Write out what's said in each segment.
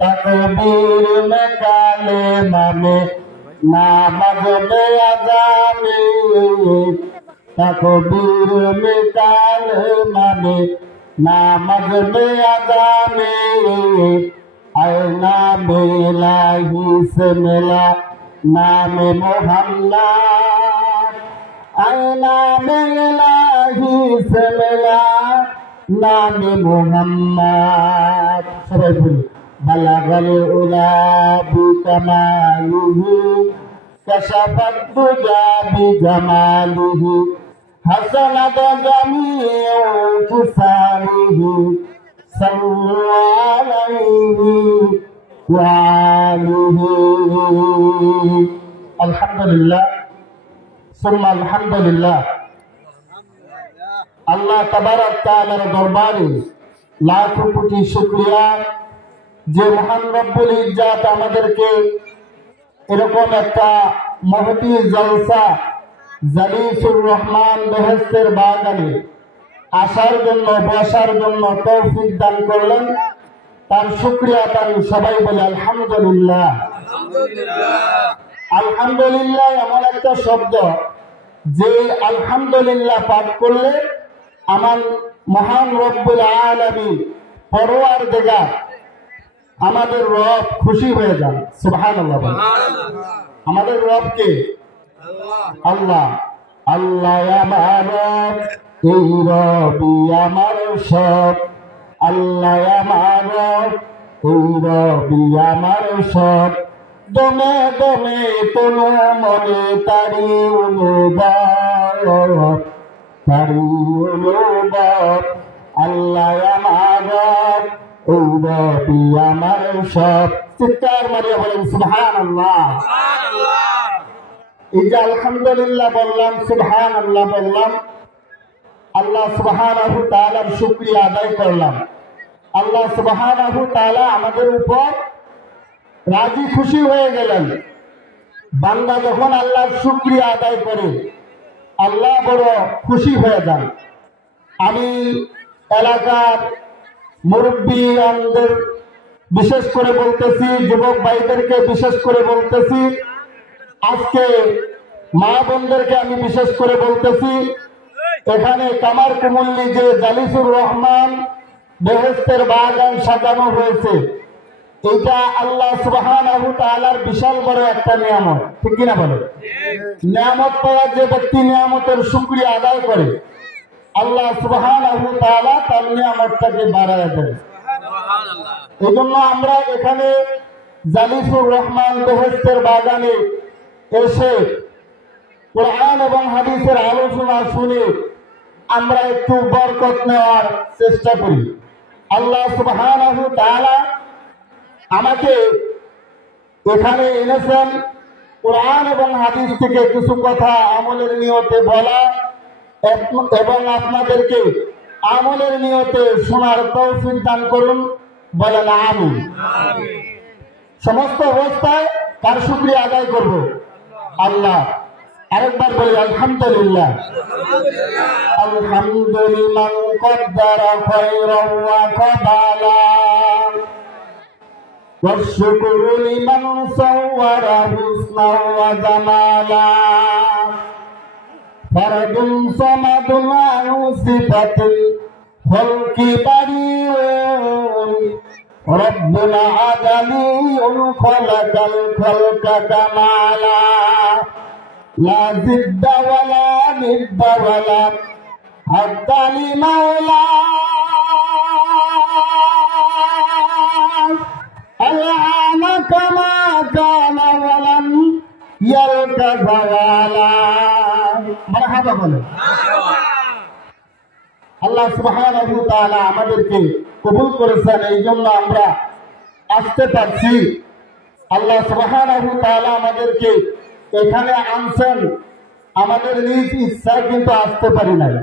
तकबीर में कालेमा में नामज में अज़ान में तकबीर में कालेमा में नामज में अज़ान में आए नाम इलाही से मिला नाम मोहम्मद आए नाम इलाही से मिला नाम मोहम्मद सबाई बोली बलगल उला बिकमालिही कशफत दुजा बिजमालिही हसनत जमीउ खिसालिही सल्लु अलैहि व आलिही अल्हम्दुलिल्लाह सुम्मा अल्हम्दुलिल्लाह আল্লাহ তাবারক তাআলার দরবারে লাখ কোটি শুকরিয়া যে মহান রব্বুল ইজ্জত আমাদেরকে এরকম একটা মহতি জলসা জালিসুর রহমান বেহেশতের বাগানে আসার জন্য বসার জন্য তৌফিক দান করলেন তার শুকরিয়া তার সবাই বলে আলহামদুলিল্লাহ আলহামদুলিল্লাহ এমন একটা শব্দ যে আলহামদুলিল্লাহ পাঠ করলে আমার মহান রব্বুল আলামিন পরওয়ারদিগার আমাদের রব খুশি হয়ে যান সুবহানাল্লাহ আমাদের রব কে আল্লাহ আল্লাহ আমার রব এই রবই আমার সব আল্লাহ আমার রব এই রবই আমার সব দমে দমে তনু মনে তারি অনুভব আল্লাহ আমার রব এই রবই আমার সব চিৎকার মারিয়া বলেন সুবহানাল্লাহ এই যে আলহামদুলিল্লাহ বললাম সুবহানাল্লাহ বললাম আল্লাহ সুবহানাহু তাআলার শুকরিয়া আদায় করলাম আল্লাহ সুবহানাহু তাআলা আমাদের উপর রাজি খুশি হয়ে গেলেন বান্দা যখন আল্লাহর শুকরিয়া আদায় করে আল্লাহ বড় খুশি হয়ে যান আমি এলাকার মুরব্বীদের বিশেষ করে বলতেছি যুবক ভাইদেরকে বিশেষ করে বলতেছি আজকে মা বোনদেরকে আমি বিশেষ করে বলতেছি এখানে কামার কুমুল্লি যে জালিসুর রহমান বেহেশতের বাগান সাজানো হয়েছে এটা আল্লাহ সুবহানাহু তাআলার বিশাল বড় একটা নিয়ামত ঠিক কিনা বলে নিয়ামত পাওয়া যে ব্যক্তি নিয়ামতের শুকরিয়া আদায় করে আল্লাহ সুবহানাহু তাআলা তার নিয়ামতটাকে বাড়ায় দেন সুবহানাল্লাহ এজন্য আমরা এখানে জালিসুর রহমান বেহেশতের বাগানে এসে কোরআন এবং হাদিসের আলোচনা শুনে আমরা একটু বরকত নেওয়ার চেষ্টা করি আল্লাহ সুবহানাহু তাআলা আমাকে এখানে এনেছেন কোরআন এবং হাদিস থেকে কিছু কথা আমলের নিয়তে বলা এবং আপনাদেরকে আমলের নিয়তে শোনার তৌফিক দান করুন বলেন আমিন সমস্ত অবস্থায় কার শুকরিয়া আদায় করব আল্লাহ আরেকবার বলি আলহামদুলিল্লাহ আলহামদুলিল্লাহ কদ্দারা খায়রান ওয়া কাবালা والشكر لمن صور حسنا وجمالا فرد صمد عن صفة الخلق بريء ربنا عدلي خلق الخلق كمالا لا ضد ولا ند ولا حد لمولاه الآن كما كان ولم يلك زوالا مرحبا বলে আল্লাহ সুবহানাহু তাআলা আমাদেরকে কবুল করেছেন এইজন্য আমরা আসতে পারছি আল্লাহ সুবহানাহু তাআলা আমাদেরকে এখানে আনছেন আমাদের নিজ ইচ্ছায় কিন্তু আসতে পারি নাই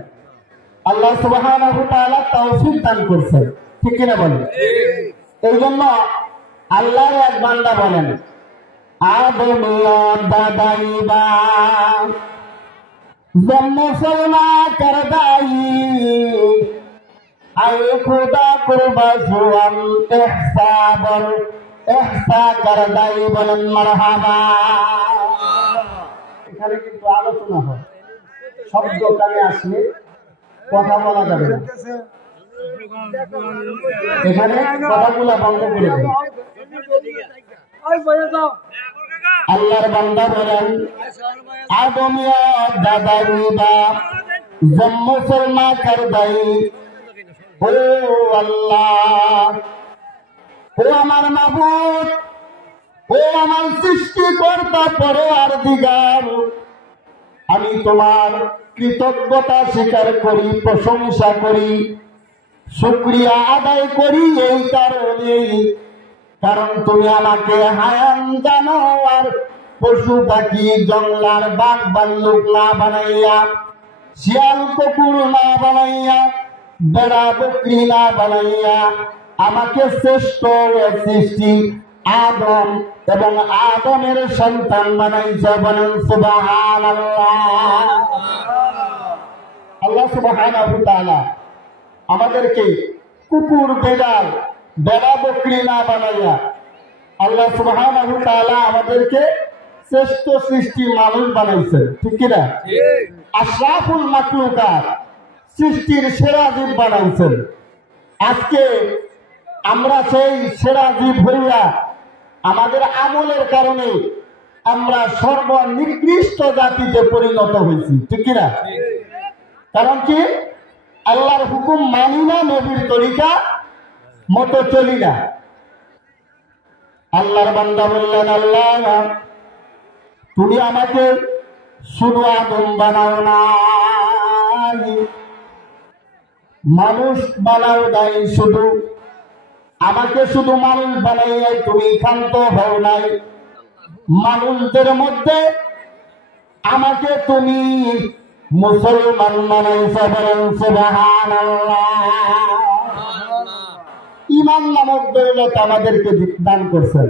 আল্লাহ সুবহানাহু তাআলা তৌফিক দান করেছেন ঠিক কিনা বলেন এইজন্য আল্লাহর এক বান্দা বলেন আদমিয়া দাদাইবা जब मुसलमा कर दाई আই খুদা কুরবাজুয়াম ইহসাবর ইহসা করদাই বলেন মারহাবা। এখানে কিন্তু আলোচনা হয়, শব্দ কানে আসলে কথা বলা যাবে না, এখানে কথাগুলা বন্ধ করে দেন। আল্লাহর বান্দা বলেন আদমিয়া দাদারিবা জম্মুসলমা করদাই ও আল্লাহ, ও আমার মাবুদ, ও আমার সৃষ্টিকর্তা পরওয়ারদিগার, আমি তোমার কৃতজ্ঞতা স্বীকার করি, প্রশংসা করি, শুকরিয়া আদায় করি এই কারণেই, কারণ তুমি আমাকে হায়ান জানোয়ার পশু পাখি জঙ্গলার বাঘ ভাল্লুক না বানাইয়া, শিয়াল কুকুর না বানাইয়া, বেড়া বকরি না বানাইয়া আমাকে শ্রেষ্ঠ সৃষ্টি আদম এবং আদমের সন্তান বানাইছে। বলেন সুবহানাল্লাহ। আল্লাহ সুবহানাহু ওয়া তাআলা আমাদেরকে কুকুর বেড়াল বেড়া বকরি না বানাইয়া আল্লাহ সুবহানাহু ওয়া তাআলা আমাদেরকে শ্রেষ্ঠ সৃষ্টি মানুষ বানাইছেন, ঠিক কিনা? আশরাফুল মাখলুকাত, সৃষ্টির সেরা জীব বানাইছেন। আজকে আমরা সেই সেরা জীব হইয়া আমাদের আমলের কারণে আমরা সর্বনিকৃষ্ট জাতিতে পরিণত হয়েছি, ঠিক কিনা? কারণ কি? আল্লাহর হুকুম মানি না, নবীর তরিকা মতো চলি না। আল্লাহর বান্দা বললেন আল্লাহ তুমি আমাকে শুধু আদম বানাও না, মানুষ বানাও নাই, শুধু আমাকে শুধু মানুষ বানাইয়াই তুমি ক্ষান্ত হও নাই, মানুষদের মধ্যে আমাকে তুমি মুসলমান বানাইছো। বলেন সুবহানাল্লাহ। ঈমান নামক দৌলত আমাদেরকে দান করছেন।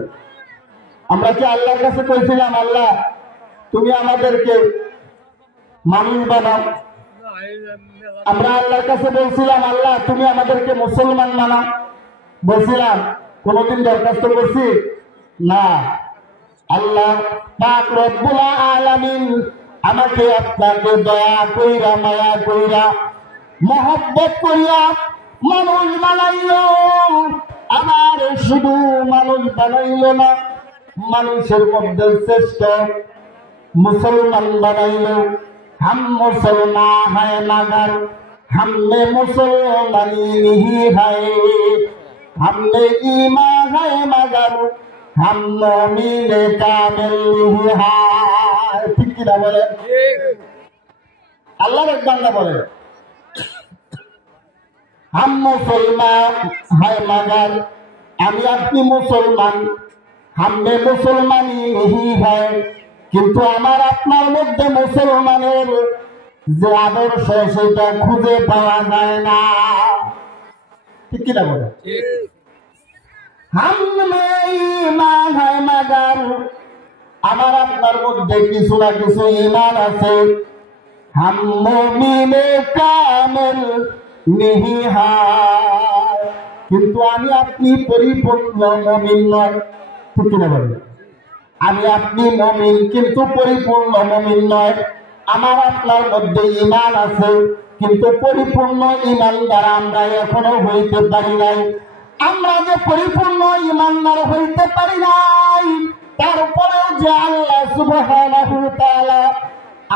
আমরা কি আল্লাহর কাছে কইছিলাম আল্লাহ তুমি আমাদেরকে মানুষ বানাও? আমরা আল্লাহর কাছে বলছিলাম আল্লাহ তুমি আমাদেরকে মুসলমান বানাও? বলছিলাম? কোনদিন দরখাস্ত করছি না। আল্লাহ পাক রব্বুল আলামিন আমাকে আপনাকে দয়া কইরা মায়া কইরা মহব্বত কইরা মানুষ বানাইলো। আমার শুধু মানুষ বানাইলো না, মানুষের মধ্যে শ্রেষ্ঠ মুসলমান বানাইলো। हम मुसलमान है मगर हमने मुसलमानी नहीं है, हमने ईमान है मगर हम मोमिन कामिल नहीं है। ঠিক কি না বলেন? আল্লাহর এক বান্দা বলেন हम मुसलमान है मगर আমি আপনি মুসলমান, हमने मुसलमानी नहीं है, কিন্তু আমার আপনার মধ্যে মুসলমানের যে আদর্শ সেটা খুঁজে পাওয়া যায় না। ঠিক কিনা বলে? আমার আপনার মধ্যে কিছু না কিছু ঈমান আছে। হাম মুমিনে কামেল নেহি হয়, কিন্তু আমি আপনি পরিপূর্ণ মুমিন নয়। ঠিক কিনা বলে? আমি আপনি মুমিন কিন্তু পরিপূর্ণ মুমিন নয়। আমার আপনার মধ্যে ঈমান আছে কিন্তু পরিপূর্ণ ঈমানদার আমরা এখনো হইতে পারি নাই। আমরা যে পরিপূর্ণ ঈমানদার হইতে পারি নাই, তারপরেও যে আল্লাহ সুবহানাহু ওয়া তাআলা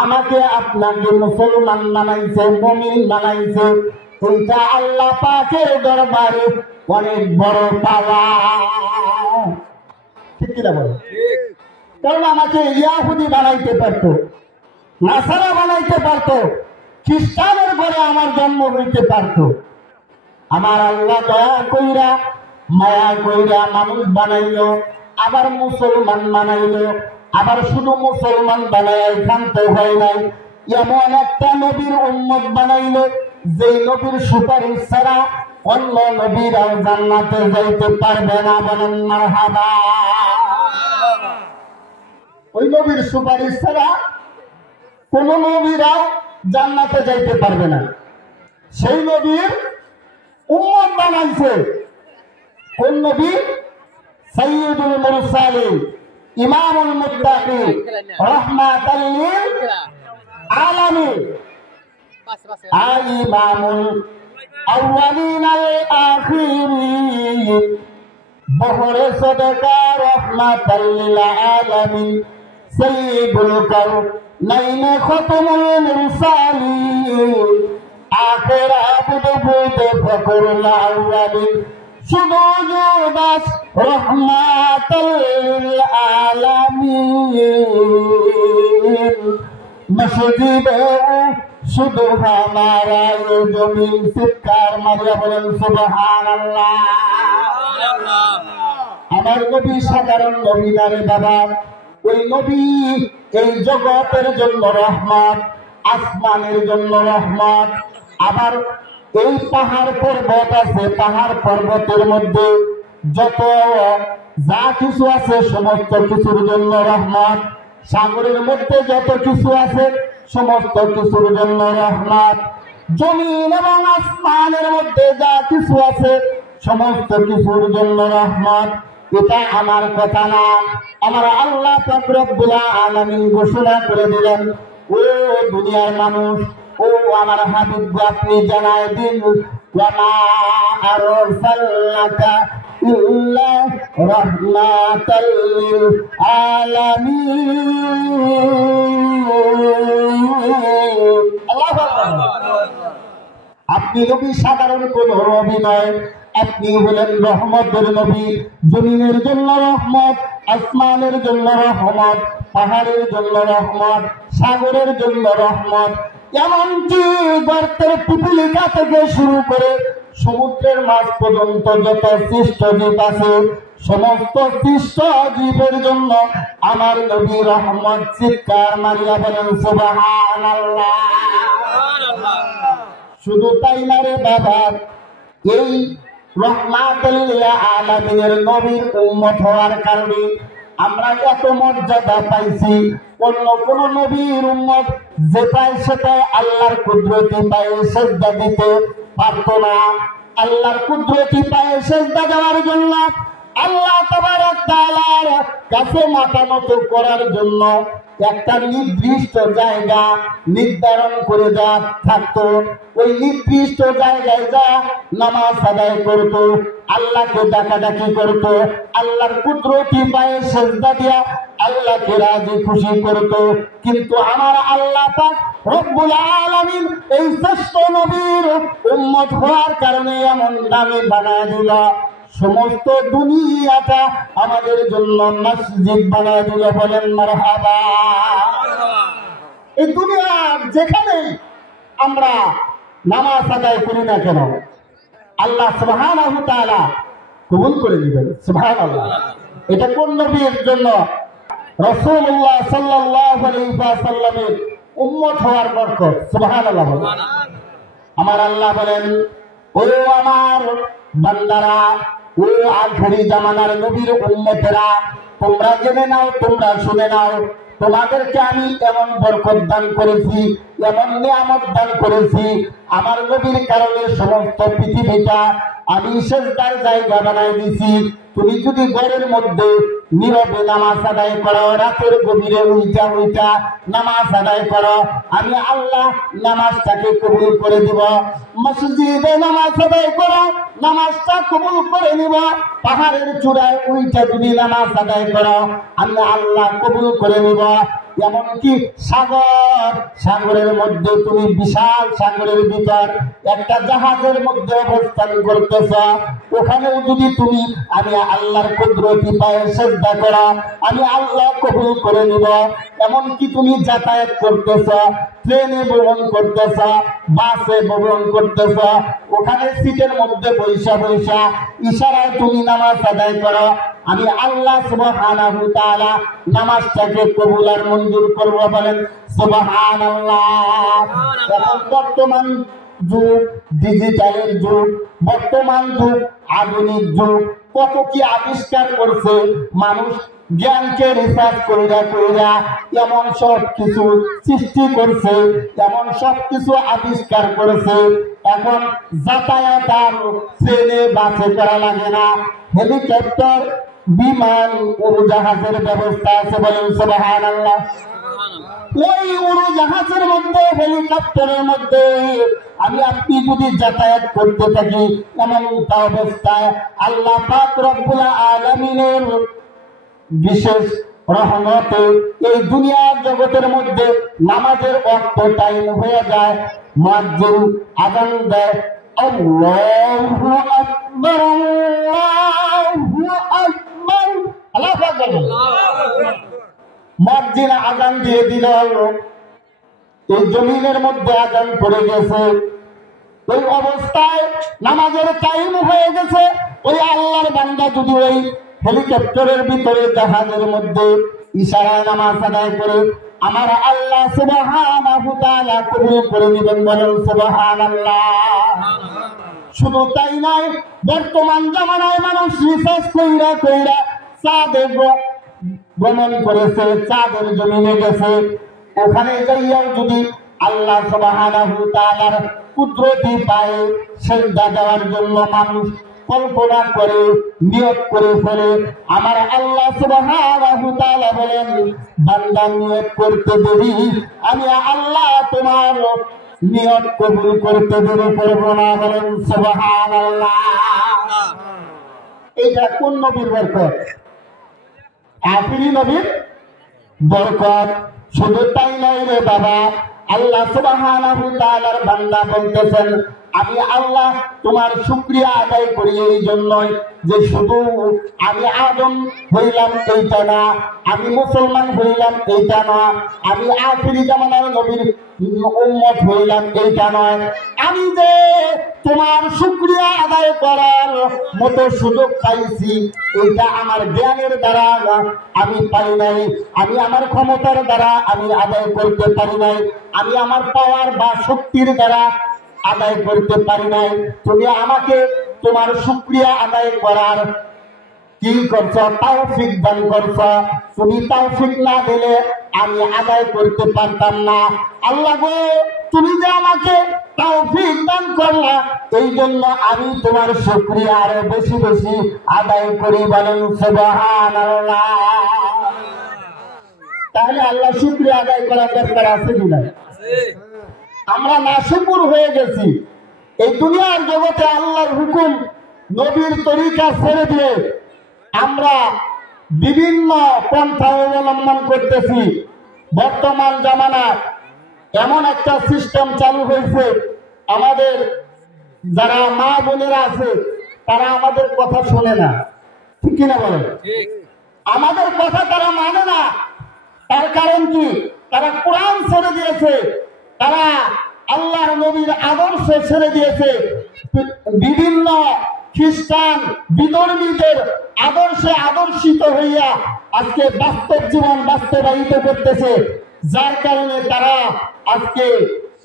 আমাকে আপনাকে মুসলমান বানাইছে, মুমিন বানাইছে, এটা আল্লাহ পাকের দরবারে অনেক বড় পাওয়া। ঠিক কিনা বলে? কারণ আমাকে ইয়াহুদি বানাইতে পারতো, নাসারা বানাইতে পারতো, খ্রিস্টানের ঘরে আমার জন্ম হইতে পারতো। আমার আল্লাহ দয়া কইরা মায়া কইরা মানুষ বানাইলো, আবার মুসলমান বানাইলো, আবার শুধু মুসলমান বানায় ক্ষান্ত হয় নাই, এমন একটা নবীর উম্মত বানাইলো যে নবীর সুপারিশ ছাড়া অন্য নবীরাও জান্নাতে যাইতে পারবে না। বলেন মারহাবা। ওই নবীর সুপারিশ ছাড়া কোন নবীরাও জান্নাতে যাইতে পারবে না। সেই নবীর উম্মত বানাইছে কোন নবী? সাইয়্যিদুল মুরসালিন, ইমামুল মুত্তাকিন, রাহমাতাল লিল আলামিন, ইমামুল আউয়ালিন আল আখিরিন, বহরে সদকা রাহমাতাল লিল আলামিন, সাইয়্যিদুল কাউনাইন খাতামুল মুরসালিন, আখির আবদ বুদ ফখরুল আউয়ালিন, শুধু দাস রহমাতাল লিল আলামিন, মসজিদে শুধু হামারা জমিন। চিৎকার মারিয়া বলেন সুবহানাল্লাহ। আমার নবী সাধারণ নবী না রে বাবা, ওই নবী এই জগতের জন্য রহমত, আসমানের জন্য রহমত। আবার এই পাহাড় পর্বত আছে, পাহাড় পর্বতের মধ্যে যত যা কিছু আছে সমস্ত কিছুর জন্য রহমত। সাগরের মধ্যে যত কিছু আছে সমস্ত কিছুর জন্য রহমত। জমিন এবং আসমানের মধ্যে যা কিছু আছে সমস্ত কিছুর জন্য রহমত। এটা আমার কথা না, আমার আল্লাহ পাক রব্বুল আলামিন ঘোষণা করে দিলেন। ও দুনিয়ার মানুষ, ও আমার হাবিব, আপনি জানায় দিন, ওয়া মা আরসালনাকা ইল্লা রাহমাতাল লিল আলামিন। আল্লাহু আকবার। আপনি নবী সাধারণ কোন নবী নয়, আপনি হলেন রহমতের নবী। জমিনের জন্য রহমত, আসমানের জন্য রহমত, পাহাড়ের জন্য রহমত, সাগরের জন্য রহমত, এমনকি গর্তের পিপিলিকা থেকে শুরু করে সমুদ্রের মাছ পর্যন্ত যত সৃষ্ট জীব আছে সমস্ত সৃষ্ট জীবের জন্য আমার নবী রহমত। চিৎকার মারিয়া বলেন সুবহানাল্লাহ। শুধু তাই না রে বাবা, এই রহমাতুল লিল আলামিনের নবীর উম্মত হওয়ার কারণে আমরা এত মর্যাদা পাইছি। অন্য কোন নবীর উম্মত যেটাই সেটাই আল্লাহর কুদরতি পায়ে সিজদা দিতে পারত না। আল্লাহর কুদরতি পায়ে সিজদা দেওয়ার জন্য, আল্লাহ তাবারক তাআলার কাছে মাথা নত করার জন্য একটা নির্দিষ্ট জায়গা নির্ধারণ করে দেওয়া থাকতো। ওই নির্দিষ্ট জায়গায় যা নামাজ আদায় করতো, আল্লাহকে ডাকাডাকি করতো, আল্লাহর কুদরতি পায়ে সিজদা দিয়া আল্লাহকে রাজি খুশি করতো। কিন্তু আমার আল্লাহ পাক রব্বুল আলামিন এই শ্রেষ্ঠ নবীর উম্মত হওয়ার কারণে এমন দামি বানায় দিল, সমস্ত দুনিয়াটা আমাদের জন্য মসজিদ বানায় দিল। বলেন মারহাবা। এই দুনিয়ার যেখানে আমরা নামাজ আদায় করি না কেন, আল্লাহ সুবহানাহু তাআলা কবুল করে নেবেন। সুবহানাল্লাহ। এটা কোন নবীর জন্য? রাসূলুল্লাহ সাল্লাল্লাহু আলাইহি ওয়াসাল্লামের উম্মত হওয়ার বরকত। সুবহানাল্লাহ। আমার আল্লাহ বলেন, ও আমার বান্দারা, ও আখেরি জামানার নবীর উম্মতেরা, তোমরা জেনে নাও, তোমরা শুনে নাও, তোমাদেরকে আমি এমন বরকত দান করেছি, এমন নিয়ামত দান করেছি, আমার নবীর কারণে সমস্ত পৃথিবীটা আমি সিজদার জায়গা বানাই দিছি। তুমি যদি ঘরের মধ্যে নীরবে নামাজ আদায় করো, রাতের গভীরে উইটা উইটা নামাজ আদায় করো, আমি আল্লাহ নামাজটাকে কবুল করে দিব। মসজিদে নামাজ আদায় করো, নামাজটা কবুল করে নিব। পাহাড়ের চূড়ায় উইটা যদি নামাজ আদায় করো, আমি আল্লাহ কবুল করে নিব। এমনকি সাগরের মধ্যে তুমি বিশাল সাগরের ভিতর একটা জাহাজের মধ্যে অবস্থান করতেছ, ওখানেও যদি তুমি আমি আল্লাহর কুদরতি পায়ে সিজদা করো, আমি আল্লাহ কবুল করে নিব। এমনকি তুমি যাতায়াত করতেছ, ট্রেনে ভ্রমণ করতেছ, বাসে ভ্রমণ করতেছ, ওখানে সিটের মধ্যে বৈশা বৈশা ইশারায় তুমি নামাজ আদায় করো, আমি আল্লাহ সুবহানাহু তাআলা নামাজটাকে কবুল আর মঞ্জুর করব। বলেন সুবহানাল্লাহ। এখন বর্তমান যুগ, ডিজিটালের যুগ, বর্তমান যুগ, আধুনিক যুগ, কত কি আবিষ্কার করছে মানুষ। জ্ঞানকে রিসার্চ কইরা কইরা এমন সব কিছু সৃষ্টি করছে, এমন সব কিছু আবিষ্কার করেছে, এখন যাতায়াত আর ট্রেনে বাসে করা লাগে না, হেলিকপ্টার, বিমান, উড়োজাহাজের ব্যবস্থা আছে। বলেন সুবহানাল্লাহ। ওই উড়োজাহাজের মধ্যে, হেলিকপ্টারের মধ্যে আমি আপনি যদি যাতায়াত করতে থাকি, এমন অবস্থায় আল্লাহ পাক রব্বুল আলামিনের বিশেষ রহমতে এই দুনিয়ার জগতের মধ্যে নামাজের ওয়াক্ত টাইম হয়ে যায়, মুয়াজ্জিন আযান দেয়, আল্লাহু আকবার, আল্লাহু আকবার, আল্লাহু আকবার। মুয়াজ্জিন আযান দিয়ে দিল, এই জমিনের মধ্যে আযান পড়ে গেছে, ওই অবস্থায় নামাজের টাইম হয়ে গেছে। ওই আল্লাহর বান্দা যদি ওই হেলিকপ্টারের ভিতরে, জাহাজের মধ্যে ইশারায় নামাজ আদায় করে, আমার আল্লাহ সুবহানাহু ওয়া তাআলা কবুল করে নেবেন। বলেন সুবহানাল্লাহ। শুধু তাই নয়, বর্তমান জামানায় মানুষ রিসার্চ কইরা কইরা চাঁদে ভ্রমণ করেছে, চাঁদের জমিনে গেছে, ওখানে যাইয়াও যদি আল্লাহ সুবহানাহু ওয়া তাআলার কুদরতি পায়ে সিজদা দেওয়ার জন্য মানুষ কল্পনা করে, নিয়ত করে ফেলে, আমার আল্লাহ সুবহানাহু ওয়া তাআলা বলেন, বান্দা নিয়ত করতে দেরি, আমি আল্লাহ তোমার নিয়ত কবুল করতে দেরি করব না। বলেন সুবহানাল্লাহ। এটা কোন নবীর বরকত? আখিরি নবীর বরকত। শুধু তাই নয় রে বাবা, আল্লাহ সুবহানাহু ওয়া তাআলার বান্দা বলতেছেন, আমি আল্লাহ তোমার শুকরিয়া আদায় করি এই জন্যই যে শুধু আমি আদম হইলাম এইটা না, আমি মুসলমান হইলাম এইটা না, আমি আখিরি জামানার নবীর উম্মত হইলাম এইটা নয়, আমি যে তোমার শুকরিয়া আদায় করার মতো সুযোগ পাইছি, এইটা আমার জ্ঞানের দ্বারা আমি পাই নাই, আমি আমার ক্ষমতার দ্বারা আমি আদায় করতে পারি নাই, আমি আমার পাওয়ার বা শক্তির দ্বারা আদায় করতে পারি নাই। তুমি আমাকে তোমার শুকরিয়া আদায় করার কি করছো? তৌফিক দান করছো। তুমি তৌফিক না দিলে আমি আদায় করতে পারতাম না। আল্লাহ গো, তুমি যে আমাকে তৌফিক দান করলা, এই জন্য আমি তোমার শুকরিয়া আরো বেশি বেশি আদায় করি। বলেন সুবহানাল্লাহ। তাহলে আল্লাহ শুকরিয়া আদায় করার দরকার আছে কিনা? আমরা নাশুকুর হয়ে গেছি। এই দুনিয়ার জগতে আল্লাহর হুকুম, নবীর তরিকা ছেড়ে দিয়ে আমরা বিভিন্ন পন্থা অবলম্বন করতেছি। বর্তমান জামানায় এমন একটা সিস্টেম চালু হয়েছে, আমাদের যারা মা বোনেরা আছে তারা আমাদের কথা শোনে না, ঠিক কিনা বলেন? আমাদের কথা তারা মানে না। তার কারণ কি? তারা কোরআন ছেড়ে দিয়েছে, তারা আল্লাহর নবীর আদর্শ ছেড়ে দিয়েছে, বিভিন্ন খ্রিস্টান বিধর্মীদের আদর্শে আদর্শিত হইয়া আজকে বাস্তব জীবন বাস্তবায়িত করতেছে, যার কারণে তারা আজকে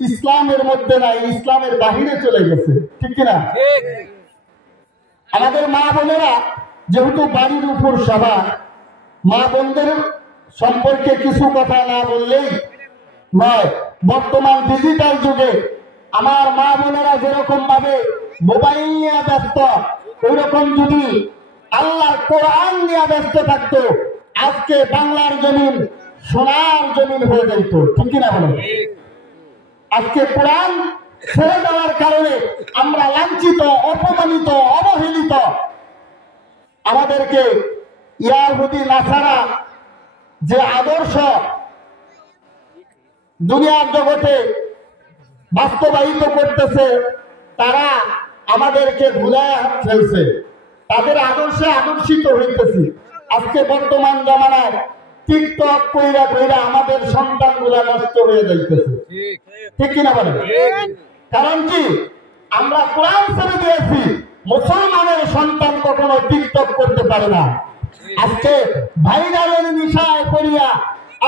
ইসলামের মধ্যে নাই, ইসলামের বাহিরে চলে গেছে, ঠিক কিনা? আমাদের মা বোনেরা যেহেতু বাড়ির উপর সভা, মা বোনদের সম্পর্কে কিছু কথা না বললেই নয়। বর্তমান ডিজিটাল যুগে আমার মা বোনেরা যেরকম ভাবে মোবাইল নিয়ে ব্যস্ত, ওই রকম যদি আল্লাহর কোরআন নিয়ে ব্যস্ত থাকতো, আজকে বাংলার জমিন সোনার জমিন হয়ে যেত, ঠিক কিনা বলেন? আজকে কোরআন ছেড়ে দেওয়ার কারণে আমরা লাঞ্ছিত, অপমানিত, অবহেলিত। আমাদেরকে ইয়াহুদি নাসারা যে আদর্শ দুনিয়ার জগতে বাস্তবায়িত করতেছে, তারা আমাদেরকে ভুলায় ফেলছে, তাদের আদর্শে আদর্শিত হইতেছি। আজকে বর্তমান জামানায় টিকটক কইরা কইরা আমাদের সন্তানগুলা নষ্ট হয়ে যাইতেছে, ঠিক কিনা বলেন? কারণ কি? আমরা কোরআন ছেড়ে দিয়েছি। মুসলমানের সন্তান কখনো টিকটক করতে পারে না। আজকে ভাইরালের নিশায় করিয়া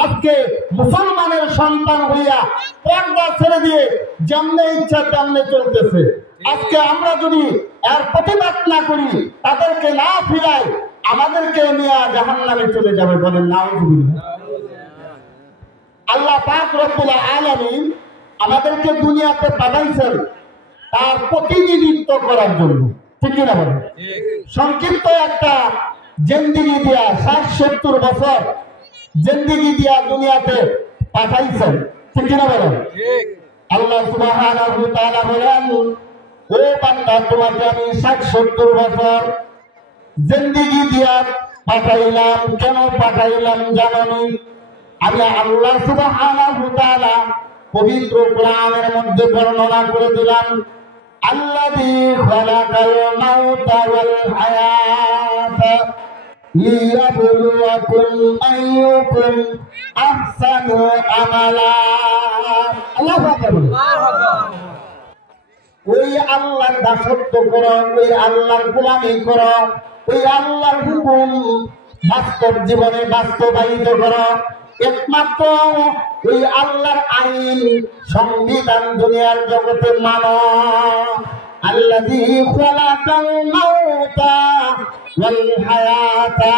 আজকে মুসলমানের সন্তান হইয়া পর্দা ছেড়ে দিয়ে যেমনে ইচ্ছা তেমনে চলতেছে। আজকে আমরা যদি এর প্রতিবাদ না করি, তাদেরকে না ফিরাই, আমাদেরকে নিয়ে জাহান্নামে চলে যাবে। বলেন নাউযুবিল্লাহ। আল্লাহ পাক রব্বুল আলামিন আমাদেরকে দুনিয়াতে পাঠাইছেন তার প্রতিনিধিত্ব করার জন্য, ঠিক না বলেন? সংক্ষিপ্ত একটা জিন্দেগি দিয়া ৬০-৭০ বছর জিন্দেগি দিয়া দুনিয়াতে পাঠাইছেন, ঠিক না বলেন? আল্লাহ সুবহানাহু ওয়া তাআলা বলেন, ও বান্দা, তোমাকে আমি ৬০-৭০ বছর জিন্দেগি দিয়া পাঠাইলাম। কেন পাঠাইলাম জানোনি? আমি আল্লাহ সুবহানাহু ওয়া তাআলা পবিত্র কোরআনের মধ্যে বর্ণনা করে দিলাম, আল্লাযী খালাকাল মাউতা ওয়াল হায়াতা লিয়াবলুয়াকুম আইয়ুকুম আহসানু আমালা। আল্লাহু আকবার। ওই আল্লাহর দাসত্ব করো, ওই আল্লাহর গোলামি করো, ওই আল্লাহর হুকুম বাস্তব জীবনে বাস্তবায়িত করো। একমাত্র ওই আল্লাহর আইন সংবিধান দুনিয়ার জগতে মানো। আল্লাযী খালাকাল মাউতা ওয়াল হায়াতা।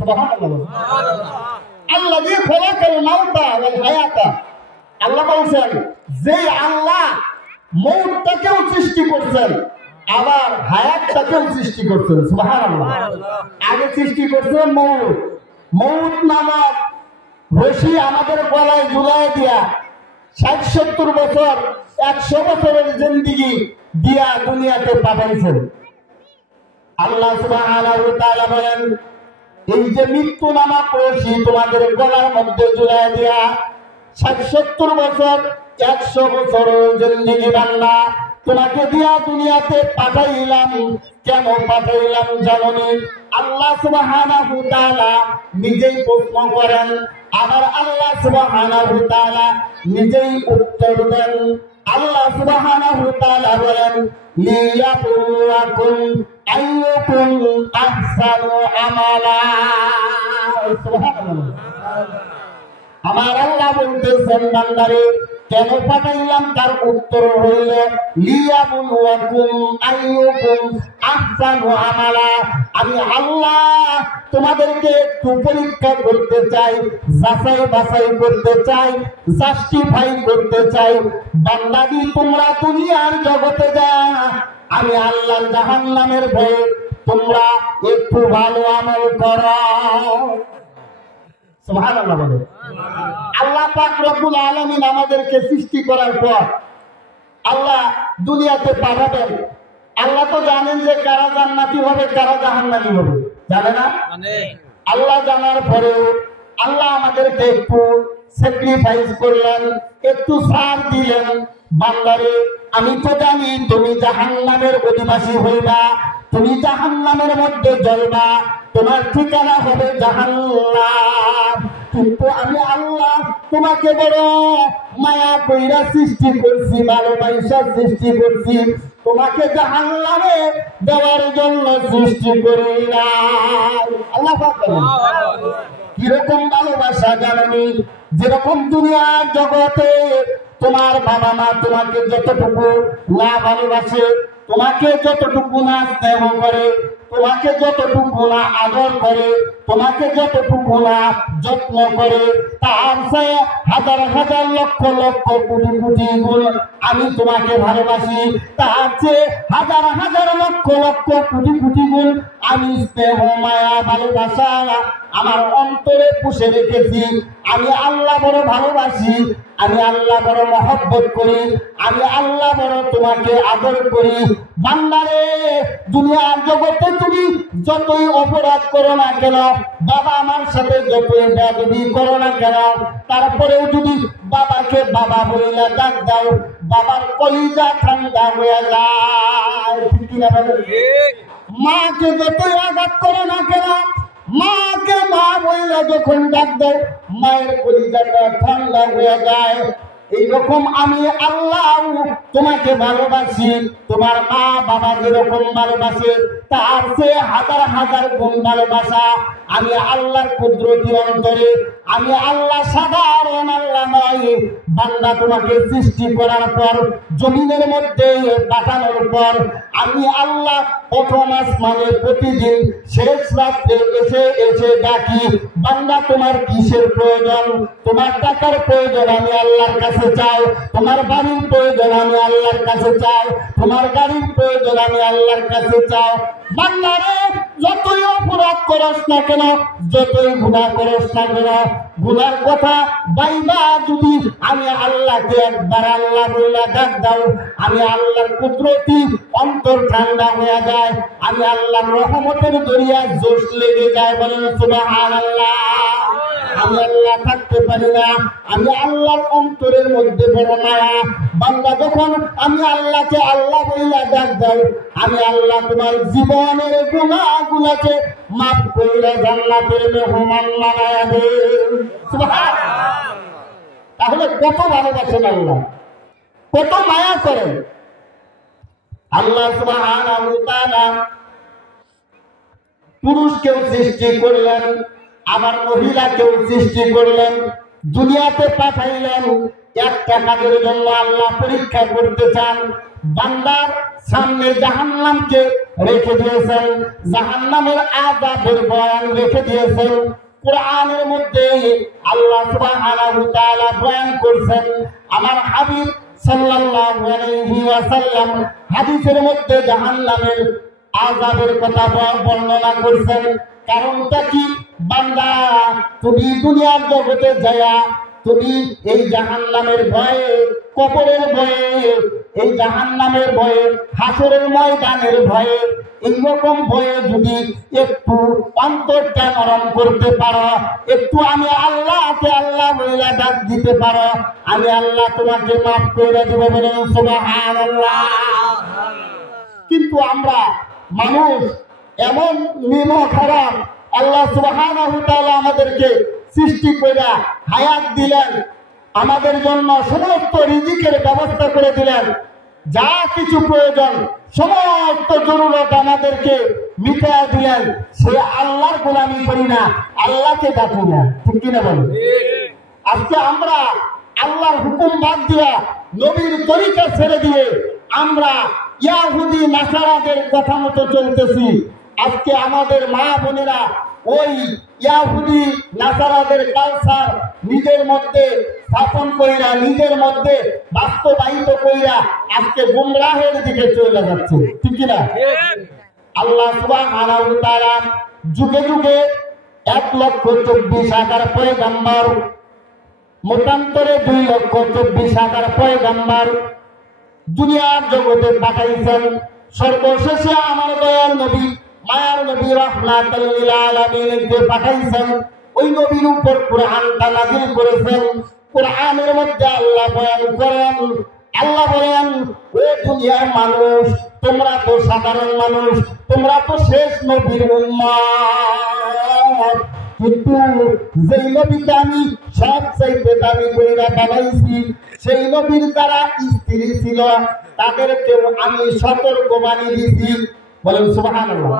সুবহানাল্লাহ। আল্লাযী খালাকাল মাউতা ওয়াল হায়াতা। আল্লাহ বলেন যে আল্লাহ মউতটাকেও সৃষ্টি করছেন, আবার হায়াতটাকেও সৃষ্টি করছেন। সুবহানাল্লাহ। আগে সৃষ্টি করছেন মউত। মউত নামক রশি আমাদের গলায় ঝুলাই দিয়া ৬০-৭০ বছর ১০০ বছরের জিন্দেগি দিয়া দুনিয়াতে পাঠাইছেন। আল্লাহ সুবহানাহু ওয়া তাআলা বলেন, এই যে মৃত্যু নামক রশি তোমাদের গলার মধ্যে ঝুলাই দিয়া ৬০-৭০ বছর ১০০ বছরের জিন্দেগি বান্দা তোমাকে দিয়া দুনিয়াতে পাঠাইলাম। কেন পাঠাইলাম জানোনি? আল্লাহ সুবহানাহু ওয়া তাআলা নিজেই প্রশ্ন করেন, আবার আল্লাহ সুবহানাহু ওয়া তাআলা নিজেই উত্তর দেন। আল্লাহ সুবহানাহু ওয়া তাআলা বলেন, লিয়াবলুয়াকুম আইয়ুকুম আহসানু আমালা। সুবহানাল্লাহ। আমার আল্লাহ বলতেছেন, বান্দারে কেন পাঠাইলাম? তার উত্তর হইল, লিয়াবলুয়াকুম আইয়ুকুম আহসানু আমালা। আমি আল্লাহ তোমাদেরকে একটু পরীক্ষা করতে চাই, যাচাই বাছাই করতে চাই, জাস্টিফাই করতে চাই। বান্দাদি, তোমরা দুনিয়ার জগতে যা আমি আল্লাহর জাহান্নামের ভয়ে তোমরা একটু ভালো আমল করো। সুবহানাল্লাহ বলে। আল্লাহ পাক রব্বুল আলামিন আমাদেরকে সৃষ্টি করার পর আল্লাহ দুনিয়াতে পাঠাবেন। আল্লাহ তো জানেন যে কারা জান্নাতি হবে কারা জাহান্নামী হবে, জানে না? আল্লাহ জানার পরেও আল্লাহ আমাদেরকে একটু স্যাক্রিফাইস করলেন, একটু ছাড় দিলেন। বান্দারে, আমি তো জানি তুমি জাহান্নামের অধিবাসী হইবা, তুমি জাহান্নামের মধ্যে জ্বলবা, তোমার ঠিকানা হবে জাহান্নাম। কিন্তু আমি আল্লাহ তোমাকে বড় মায়া কইরা সৃষ্টি করছি, ভালোবাসা সৃষ্টি করছি, তোমাকে জাহান্নামে দেওয়ার জন্য সৃষ্টি করি নাই। আল্লাহ কিরকম ভালোবাসা জানেনি? যেরকম দুনিয়ার জগতে তোমার বাবা মা তোমাকে যতটুকু না ভালোবাসে, তোমাকে যতটুকু না স্নেহ করে, তোমাকে যতটুকু না আদর করে, তোমাকে যতটুকু না যত্ন করে, তার চেয়ে হাজার হাজার লক্ষ লক্ষ কোটি কোটি গুণ আমি তোমাকে ভালোবাসি। তার চেয়ে হাজার হাজার লক্ষ লক্ষ কোটি কোটি গুণ আমি স্নেহ মায়া ভালোবাসা আমার অন্তরে পুষে রেখেছি। আমি আল্লাহ বড় ভালোবাসি, আমি আল্লাহ বড় মহব্বত করি, আমি আল্লাহ বড় তোমাকে আদর করি। বান্দারে, দুনিয়ার জগতে তুমি যতই অপরাধ করো না কেন, বাবা আমার সাথে যতই বেয়াদবি করো না কেন, তারপরেও যদি বাবাকে বাবা বইলা ডাক দাও, বাবার কলিজা ঠান্ডা হয়ে যায়। মাকে যতই আঘাত করো না কেন, মাকে মা বইলা যখন ডাক দাও, মায়ের কলিজাটা ঠান্ডা হয়ে যায়। এইরকম আমি আল্লাহ তোমাকে ভালোবাসি, তোমার মা বাবা যেরকম ভালোবাসে তার চেয়ে হাজার হাজার গুণ ভালোবাসা আমি আল্লাহর কুদরতি অন্তরে। আমি আল্লাহ সাধারণ আল্লাহ নয়। বান্দা তোমাকে সৃষ্টি করার পর জমিনের মধ্যে পাঠানোর পর আমি আল্লাহ প্রথম আসমানে প্রতিদিন শেষ রাত্রে এসে এসে ডাকি, বান্দা তোমার কিসের প্রয়োজন? তোমার টাকার প্রয়োজন আমি আল্লাহর কাছে চাই, তোমার বাড়ির প্রয়োজন আমি আল্লাহর কাছে চাই, তোমার গাড়ির প্রয়োজন আমি আল্লাহর কাছে চাই। বান্দারে যতই অপরাধ করস না কেন, যতই গুনাহ করস না কেন, গুনার কথা বাইবা যদি আমি আল্লাহকে একবার আল্লাহ বলে ডাক দাও, আমি আল্লাহর কুদরতি অন্তর ঠান্ডা হয়ে যায়, আমি আল্লাহর রহমতের দরিয়া জোশ লেগে যায়। বলেন সুবহানাল্লাহ। আমি আল্লাহ থাকতে পারি না, আমি আল্লাহর অন্তরের মধ্যে বড় মায়া। বান্দা যখন আমি আল্লাহকে আল্লাহ বইলা ডাক দাও, আমি আল্লাহ তোমার জীবনের গুনাহগুলোকে মাফ কইরা জান্নাতের মেহমান বানায়া দেন। সুবহানাল্লাহ। তাহলে কত ভালোবাসেন আল্লাহ, কত মায়া করেন আল্লাহ সুবহানাহু ওয়া তাআলা। পুরুষকেও সৃষ্টি করলেন, আবার মহিলাকেও সৃষ্টি করলেন, দুনিয়াতে পাঠাইলেন একটা কাজের জন্য। আল্লাহ পরীক্ষা করতে চান। বান্দার সামনে জাহান্নামকে রেখে দিয়েছেন, জাহান্নামের আযাবের বয়ান রেখে দিয়েছেন। কোরআনের মধ্যে আল্লাহ সুবহানাহু ওয়া তাআলা বয়ান করছেন। আমার হাবিব সাল্লাল্লাহু আলাইহি ওয়াসাল্লাম হাদিসের মধ্যে জাহান্নামের আযাবের কথা বর্ণনা করছেন। কারণটা কি? বান্দা তুমি দুনিয়ার জগতে যায়া তুমি এই জাহান্নামের ভয়ে, কবরের ভয়ে, এই জাহান্নামের ভয়ে, হাসরের ময়দানের ভয়ে, এইরকম ভয়ে যদি একটু অন্তরটা নরম করতে পারো, একটু আমি আল্লাহকে আল্লাহ বলে ডাক দিতে পারো, আমি আল্লাহ তোমাকে মাফ করে দেব। বলেন সুবহানাল্লাহ। কিন্তু আমরা মানুষ এমন নির্মম খারাপ, আল্লাহ সুবহানাহু ওয়া তাআলা আমাদেরকে সৃষ্টি করে হায়াত দিলেন, আমাদের জন্য সমস্ত রিজিকের ব্যবস্থা করে দিলেন, যা কিছু প্রয়োজন সমস্ত জরুরত আমাদেরকে মিটাইয়া দিলেন। সে আল্লাহর গোলামি করি না, আল্লাহকে ডাকি না। ঠিক কিনা বলেন? আজকে আমরা আল্লাহর হুকুম বাদ দিয়া নবীর তরিকা ছেড়ে দিয়ে আমরা ইহুদি নাসারাদের কথা মতো চলতেছি। আজকে আমাদের মা বোনেরা ওই ইহুদি নাসারাদের কালচার নিজের মধ্যে স্থাপন কইরা, নিজের মধ্যে বাস্তবায়িত কইরা আজকে গুমরাহের দিকে চলে যাচ্ছে। ঠিক কিনা? আল্লাহ সুবহানাহু ওয়া তাআলা যুগে যুগে 1,24,000 পয়গম্বর, মতান্তরে 2,24,000 পয়গম্বর দুনিয়ার জগতে পাঠাইছেন। সর্বশেষে আমার দয়াল নবী, মায়ার নবী রাহমাতুল লিল আলামিনকে পাঠাইছেন। ওই নবীর উপর কোরআনটা নাযিল করেছেন। কোরআনের মধ্যে আল্লাহ বয়ান করেন, আল্লাহ বলেন, ও দুনিয়ার মানুষ, তোমরা তো সাধারণ মানুষ, তোমরা তো শেষ নবীর উম্মত, কিন্তু যেই নবীকে আমি সবচাইতে দামি কইরা বানাইছি, সেই নবীর যারা স্ত্রী ছিল তাদেরকেও আমি সতর্কবাণী দিছি। বলেন সুবহানাল্লাহ।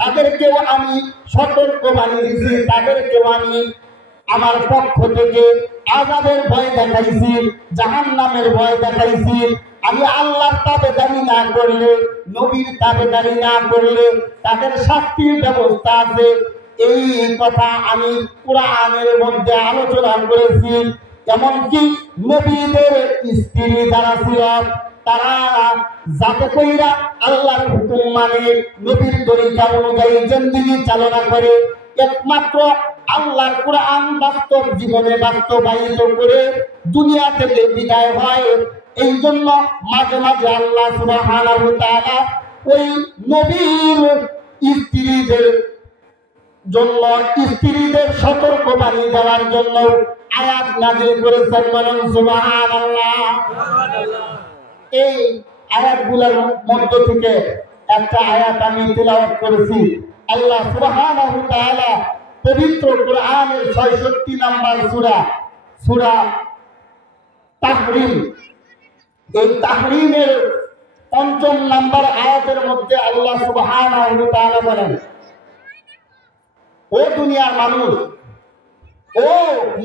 তাদেরকেও আমি সতর্কবাণী দিছি, তাদেরকেও আমি আমার পক্ষ থেকে আযাবের ভয় দেখাইছি, জাহান্নামের ভয় দেখাইছি। আমি আল্লাহর তাবেদারি না করলে, নবীর তাবেদারি না করলে তাদের শাস্তির ব্যবস্থা আছে। এই কথা আমি কোরআনের মধ্যে আলোচনা করেছি। এমনকি নবীদের স্ত্রী যারা ছিল তারা যাতে কইরা আল্লাহর হুকুম মানে, নবীর তরিকা অনুযায়ী জিন্দেগি চালনা করে, একমাত্র আল্লাহর কোরআন বাস্তব জীবনে বাস্তবায়িত করে দুনিয়া থেকে বিদায় হয়। এই জন্য মাঝে মাঝে আল্লাহ সুবহানাহু ওয়া তাআলা ওই নবীর স্ত্রীদের জন্য, স্ত্রীদের সতর্কবাণী দেওয়ার জন্য আয়াত নাযিল করেছেন। বলেন সুবহানাল্লাহ। এই আয়াতগুলোর মধ্য থেকে একটা আয়াত আমি তিলাওয়াত করেছি। আল্লাহ সুবহানাহু ওয়া তাআলা পবিত্র কোরআনের ৬৬ নম্বর সূরা, সূরা তাহরিম। এই তাহরিমের ৫ম নাম্বার আয়াতের মধ্যে আল্লাহ সুবহানাহু ওয়া তাআলা বলেন, ও দুনিয়ার মানুষ, ও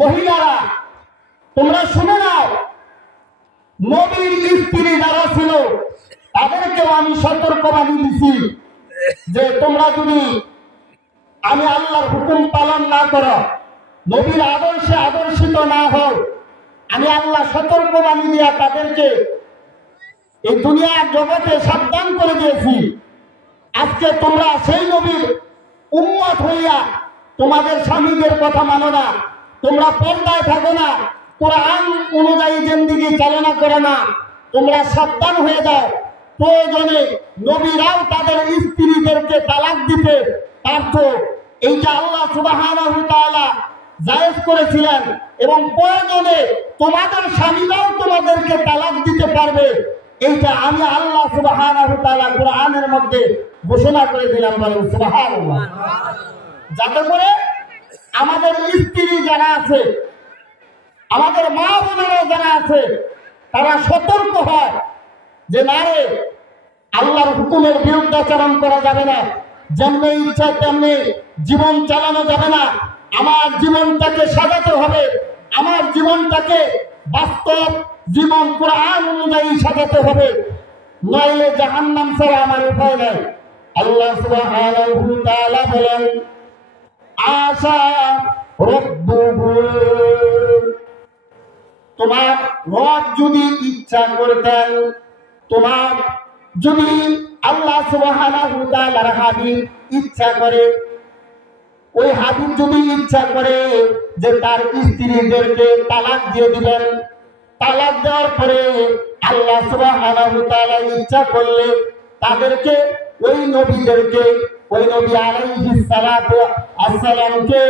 মহিলারা, তোমরা শুনে নাও, নবীর স্ত্রী যারা ছিল তাদেরকেও আমি সতর্কবাণী দিছি যে তোমরা যদি আমি আল্লাহর হুকুম পালন না করো, নবীর আদর্শে আদর্শিত না হও, আমি আল্লাহ সতর্কবাণী দিয়া তাদেরকে এই দুনিয়ার জগতে সাবধান করে দিয়েছি। আজকে তোমরা সেই নবীর উম্মত হইয়া তোমাদের স্বামীদের কথা মানো না, তোমরা পর্দায় থাকো না, কোরআন অনুযায়ী জিন্দেগি চালনা করে না, তোমরা সাবধান হয়ে যাও। প্রয়োজনে নবীরাও তাদের স্ত্রীদেরকে তালাক দিতে পারত, এইটা আল্লাহ সুবহানাহু ওয়া তাআলা জায়েজ করেছিলেন, এবং প্রয়োজনে তোমাদের স্বামীরাও তোমাদেরকে তালাক দিতে পারবে, এইটা আমি আল্লাহ সুবহানাহু ওয়া তাআলা কোরআনের মধ্যে ঘোষণা করে দিলাম। বলেন সুবহানাল্লাহ। যাতে করে আমাদের স্ত্রী যারা আছে, আমাদের মা বোনেরা যারা আছে, তারা সতর্ক হয় যে না রে, আল্লাহর হুকুমের বিরুদ্ধাচরণ করা যাবে না, যেমনি ইচ্ছা তেমনি জীবন চালানো যাবে না, আমার জীবনটাকে সাজাতে হবে, আমার জীবনটাকে বাস্তব জীবন কোরআন অনুযায়ী সাজাতে হবে, নইলে জাহান্নাম ছাড়া আমার উপায় নাই। আল্লাহ সুবহানাহু ওয়া তাআলা বলেন, আশা রব্বুহু, তোমার রব যদি ইচ্ছা করতেন, তোমার যদি আল্লাহ সুবহানাহু ওয়া তাআলার হাবিব ইচ্ছা করে, ওই হাবিব যদি ইচ্ছা করে যে তার স্ত্রীদেরকে তালাক দিয়ে দিবেন, তালাক দেওয়ার পরে আল্লাহ সুবহানাহু ওয়া তাআলা ইচ্ছা করলে তাদেরকে, ওই নবীদেরকে, ওই নবী আলাইহিস সালাতু আসসালামকে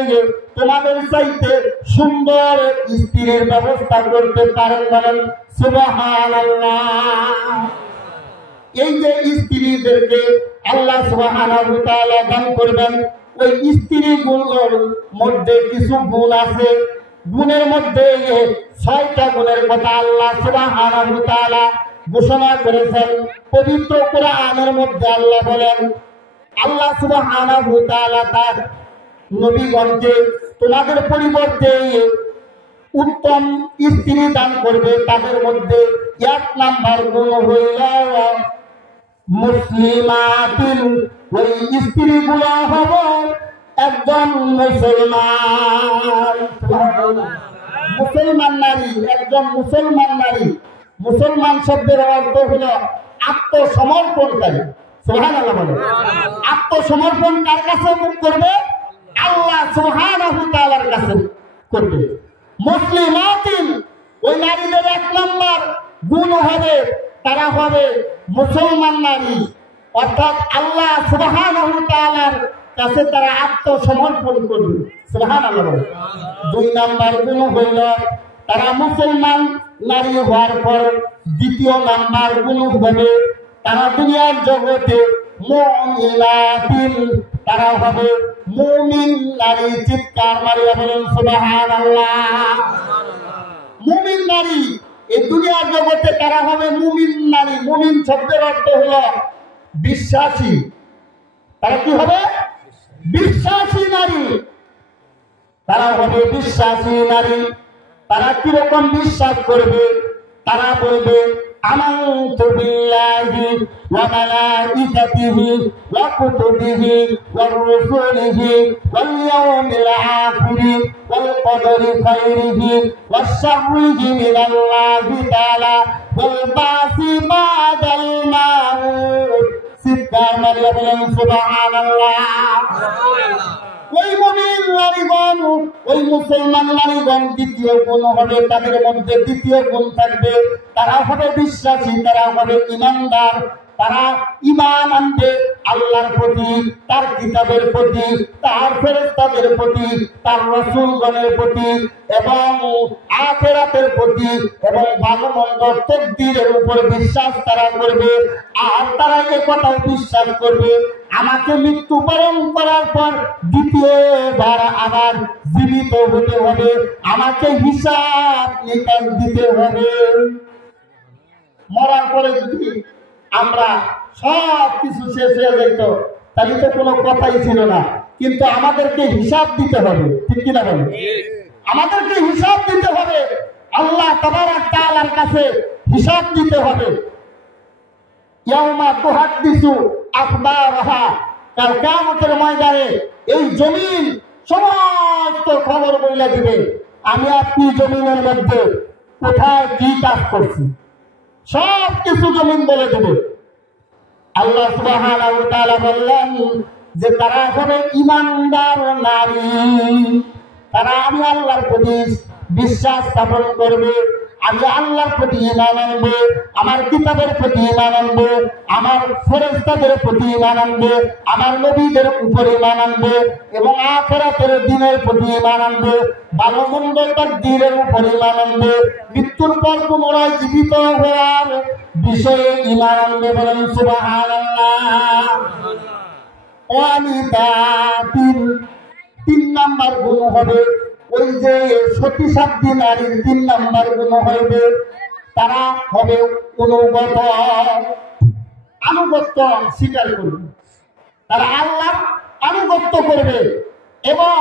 তোমাদের চাইতে সুন্দর স্ত্রীর ব্যবস্থা করতে পারেন। বলেন সুবহানাল্লাহ। এই যে স্ত্রীদেরকে আল্লাহ সুবহানাহু ওয়া তাআলা দান করবেন, ওই স্ত্রীগুলোর মধ্যে কিছু গুণ আছে, গুণের মধ্যে ৬টা গুণের কথা আল্লাহ সুবহানাহু ওয়া তাআলা ঘোষণা করেছেন পবিত্র কোরআনের মধ্যে। আল্লাহ বলেন, আল্লাহ সুবহানাহু ওয়া তাআলা তার নবীগণকে তোমাদের পরিবর্তে উত্তম স্ত্রী দান করবে। তাদের মধ্যে ১ নাম্বার গুণ হইল মুসলিমাতিন, ওই স্ত্রীগুলো হবে একজন মুসলমান, মুসলমান নারী, একজন মুসলমান নারী। মুসলমান শব্দের অর্থ হলো আত্মসমর্পণকারী। সুবহানাল্লাহ বলেন। আত্মসমর্পণ কার কাছে করবে? আল্লাহ সুবহানাহু ওয়া তাআলার কাছে করবে। মুসলিমাতিন, ওই নারীদের ১ নাম্বার গুণ হবে তারা হবে মুসলমান নারী, অর্থাৎ আল্লাহ সুবহানাহু ওয়া তাআলার কাছে তারা আত্মসমর্পণ করবে। সুবহানাল্লাহ বলেন। ২ নাম্বার গুণ হইল তারা মুসলমান নারী হওয়ার পর ২য় নাম্বার গুণ হবে তারা দুনিয়ার জগতে মুমিনাতিন, তারা হবে মুমিন নারী। চিৎকার মারিয়া বলেন সুবহানাল্লাহ। মুমিন নারী, এই দুনিয়ার জগতে তারা হবে মুমিন নারী। মুমিন শব্দের অর্থ হলো বিশ্বাসী। তারা কি হবে? বিশ্বাসী নারী। তারা হবে বিশ্বাসী নারী। তারা কিরকম বিশ্বাস করবে? তারা বলবে আমানতু বিল্লাহি ওয়া মালাইকাতিহি ওয়া কুতুবিহি ওয়া রুসুলিহি ওয়াল ইয়াউমিল আখির ওয়াল কদরি খাইরিহি ওয়াশ শাররিহি মিনাল্লাহি তাআলা ওয়াল বাসি বাদাল মাউত। চিৎকার মারিয়া বলেন সুবহানাল্লাহ। ওই মুমিন নারীগণ, ওই মুসলমান নারীগণ ২য় গুণ হবে, তাদের মধ্যে ২য় গুণ থাকবে তারা হবে বিশ্বাসী, তারা হবে ঈমানদার, তারা ঈমান আনবে আল্লাহর প্রতি, তার কিতাবের প্রতি, তার ফেরেশতাদের প্রতি, তার রাসূলগণের প্রতি এবং আখিরাতের প্রতি এবং ভালো মন্দ তাকদীরের উপর বিশ্বাস তারা করবে। আর তারা এই কথাও বিশ্বাস করবে আমাকে মৃত্যুবরণ করার পর দ্বিতীয়বার আবার জীবিত হতে হবে, আমাকে হিসাব নিকাশ দিতে হবে। মরার পরে যদি আমরা সব কিছু শেষ হয়ে যেত তাহলে তো কোনো কথাই ছিল না, কিন্তু আমাদেরকে হিসাব দিতে হবে, ঠিক কিনা বলেন? আমাদেরকে হিসাব দিতে হবে, আল্লাহ তাবারক তাআলার কাছে হিসাব দিতে হবে। ইয়াউমা তুহাদ্দিসু আখবারাহা, কাল কিয়ামতের ময়দানে এই জমিন সমস্ত খবর বলে দিবে আমি আপনি জমিনের মধ্যে কোথায় কি কাজ করছি, সব কিছু জমিন বলে দেবে। আল্লাহ সুবহানাহু ওয়া তাআলা বললেন যে তারা হবে ঈমানদার নারী, তারা আমি আল্লাহর প্রতি বিশ্বাস স্থাপন করবে, আমি আল্লাহর প্রতি ঈমান আনবে, আমার কিতাবের প্রতি ঈমান আনবে, আমার ফেরেশতাদের প্রতি ঈমান আনবে, আমার নবীদের উপরে ঈমান আনবে এবং আখিরাতের দিনের প্রতি ঈমান আনবে, ভালো মন্দ তাকদীরের উপরে ঈমান আনবে, মৃত্যুর পর পুনরায় জীবিত হওয়ার বিষয়ে ঈমান আনবে। বলেন সুবহানাল্লাহ। ওয়ানিতা তিন নাম্বার গুণ হবে, ওই যে সতী সাধ্যী নারীর 3 নাম্বার গুণ হবে, তারা হবে আনুগত্য স্বীকার করবে, তারা আল্লাহর আনুগত্য করবে এবং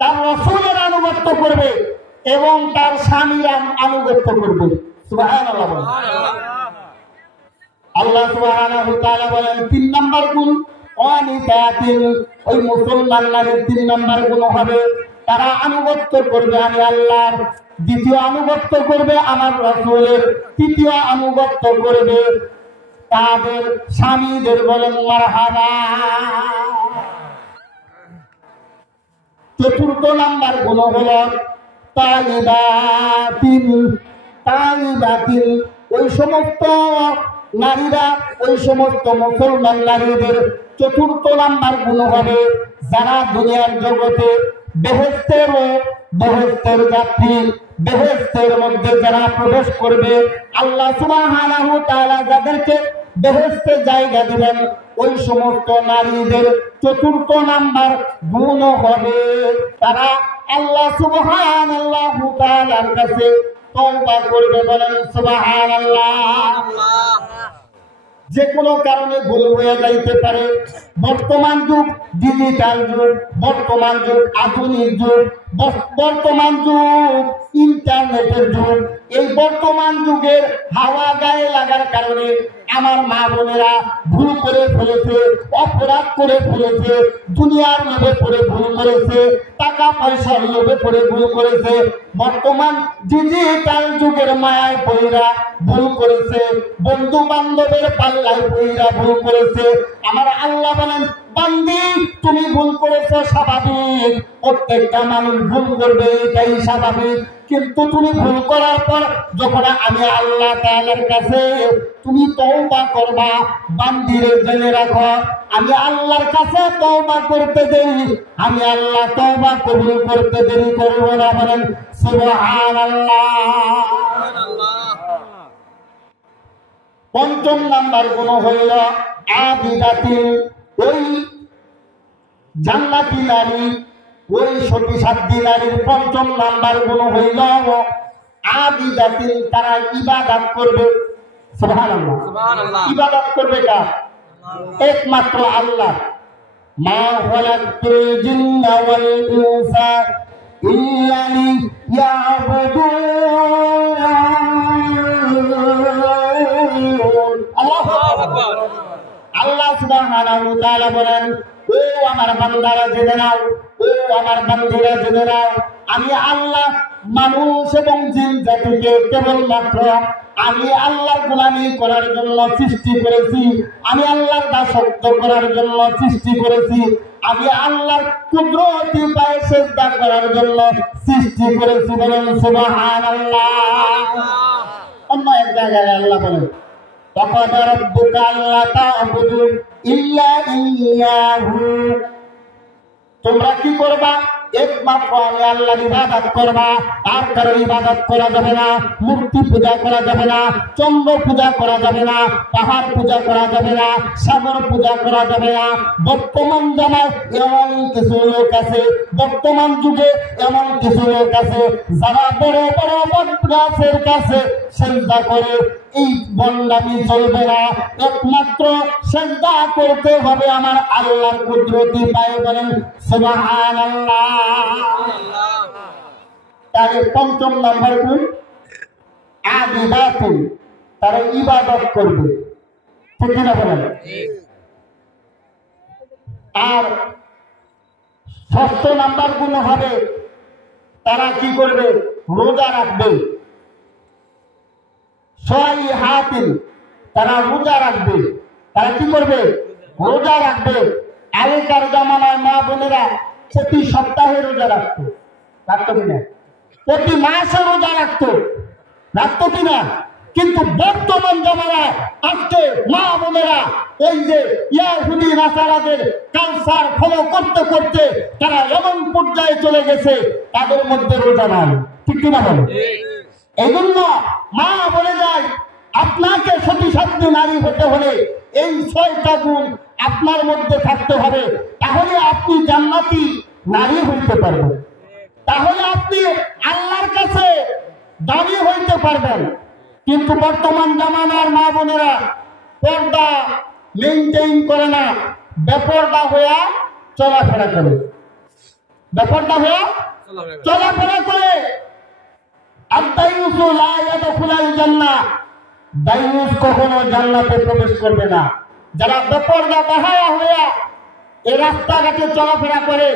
তার রাসূলের আনুগত্য করবে এবং তার স্বামীর আনুগত্য করবে। সুবহানাল্লাহ। আল্লাহ সুবহানাহু ওয়া তাআলা বলেন 3 নাম্বার গুণ অনিতাতিন, ওই মুসলমান নারীর 3 নাম্বার গুণ হবে তারা আনুগত্য করবে আমি আল্লাহর, দ্বিতীয় আনুগত্য করবে আমার রাসূলের, তৃতীয় আনুগত্য করবে তাদের স্বামীদের। বলেন মারহাবা। চতুর্থ নাম্বার গুণ হলো তাইবাতিন, ওই সমস্ত নারীরা, ওই সমস্ত মুসলমান নারীদের চতুর্থ নাম্বার গুণ হবে যারা দুনিয়ার জগতে বেহেশতের যাত্রী, বেহেশতের মধ্যে যারা প্রবেশ করবে, আল্লাহ সুবহানাহু ওয়া তাআলা যাদেরকে বেহেশতে জায়গা দিবেন ওই সমস্ত নারীদের চতুর্থ নাম্বার গুণ হবে তারা আল্লাহ সুবহানাল্লাহু তাআলার কাছে তওবা করবে। বলেন সুবহানাল্লাহ। যে কোনো কারণে ভুল হয়ে যাইতে পারে, বর্তমান যুগ ডিজিটাল যুগ, বর্তমান যুগ আধুনিক যুগ, বর্তমান যুগ ইন্টারনেটের যুগ, এই বর্তমান যুগের হাওয়া গায়ে লাগার কারণে আমার মা বোনেরা ভুল করে ফেলেছে, অপরাধ করে ফেলেছে, দুনিয়ার লোভে পড়ে ভুল করেছে, টাকা পয়সার লোভে পড়ে ভুল করেছে, বর্তমান ডিজিটাল যুগের মায়ায় পইরা ভুল করেছে, বন্ধু বান্ধবের পাল্লায় পইরা ভুল করেছে। আমার আল্লাহ বলেন বান্দি তুমি ভুল করেছো স্বাভাবিক, প্রত্যেকটা মানুষ ভুল করবে এটাই স্বাভাবিক, কিন্তু তুমি ভুল করার পর যখন আমি আল্লাহ তাআলার কাছে তুমি তওবা করবা, বান্দিরে জেনে রাখো আমি আল্লাহর কাছে তওবা করতে দেরি, আমি আল্লাহ তওবা কবুল করতে দেরি করব না। বলেন সুবহানাল্লাহ। পঞ্চম নাম্বার গুণ হইল আবিদাতিন, ওই জান্নাতি নারী, ওই সতী সাধ্যী নারীর পঞ্চম নাম্বার গুণ হইল আবিদাতিন, তারা ইবাদত করবে। সুবহানাল্লাহ। ইবাদত করবে কার? একমাত্র আল্লাহ। মা খালাকতুল জিন্না ওয়াল ইনসা ইল্লা লিয়াবুদুন। আল্লাহু আকবার। আল্লাহ সুবহানাহু ওয়া তাআলা বলেন ও আমার বান্দারা জেনে নাও, ও আমার বান্দীরা জেনে নাও, আমি আল্লাহ মানুষ এবং জিন জাতিকে কেবলমাত্র আমি আল্লাহর গোলামি করার জন্য সৃষ্টি করেছি, আমি আল্লাহর দাসত্ব করার জন্য সৃষ্টি করেছি, আমি আল্লাহর কুদরতি পায়ে সিজদা করার জন্য সৃষ্টি করেছি। বলেন সুবহানাল্লাহ। অন্য এক জায়গায় আল্লাহ বলেন ওয়াকাদা রাব্বুকা আল্লা তা'বুদু ইল্লা ইয়্যাহু, তোমরা কি করবা? একমাত্র আমি আল্লাহর ইবাদত করবা, আর কারো ইবাদত করা যাবে না, মূর্তি পূজা করা যাবে না, চন্দ্র পূজা করা যাবে না, পাহাড় পূজা করা যাবে না, সাগর পূজা করা যাবে না। বর্তমান জামায় এমন কিছু লোক আছে, বর্তমান যুগে এমন কিছু লোক আছে যারা বড় বড় বট গাছের কাছে সিজদা করে। এই বন্দামি চলবে না, একমাত্র সিজদা করতে হবে আমার আল্লাহর কুদরতি পায়ে। বলেন সুবহানাল্লাহ। তাহলে পঞ্চম নাম্বার গুণ আবিদাতুন, তারা ইবাদত করবে, ঠিক না বলেন? আর ষষ্ঠ নাম্বার গুণ হবে তারা কি করবে? রোজা রাখবে। সাইহাতিন, তারা রোজা রাখবে। তারা কি করবে? রোজা রাখবে। আগেকার জামানায় মা বোনেরা প্রতি সপ্তাহে রোজা রাখতো, রাখতো কিনা? প্রতি মাসে রোজা রাখতো কিনা? কিন্তু বর্তমান জামানায় আজকে মা বোনেরা এই যে ইহুদি নাসারাদের কালচার ফলো করতে করতে তারা এমন পর্যায়ে চলে গেছে তাদের মধ্যে রোজা নাই, ঠিক কিনা বলো? এই জন্য মা বলে যায় আপনাকে সতী সাধ্বী নারী হতে হলে এই 6টা গুণ আপনার মধ্যে থাকতে হবে, তাহলে আপনি জান্নাতি নারী হইতে পারবেন, তাহলে আপনি আল্লাহর কাছে দাবি হইতে পারবেন। কিন্তু বর্তমান জামানার মা বোনেরা পর্দা মেইনটেইন করে না, বেপর্দা হয়ে চলাফেরা করে, বেপর্দা হয়ে চলাফেরা করে। আদ-দায়ুসু লা ইয়াদখুলুল জান্নাহ, দায়ুস কখনো জান্নাতে প্রবেশ করবে না। যারা বেপর্দা বাহায়া হয়ে এই রাস্তাঘাটে চলাফেরা করে,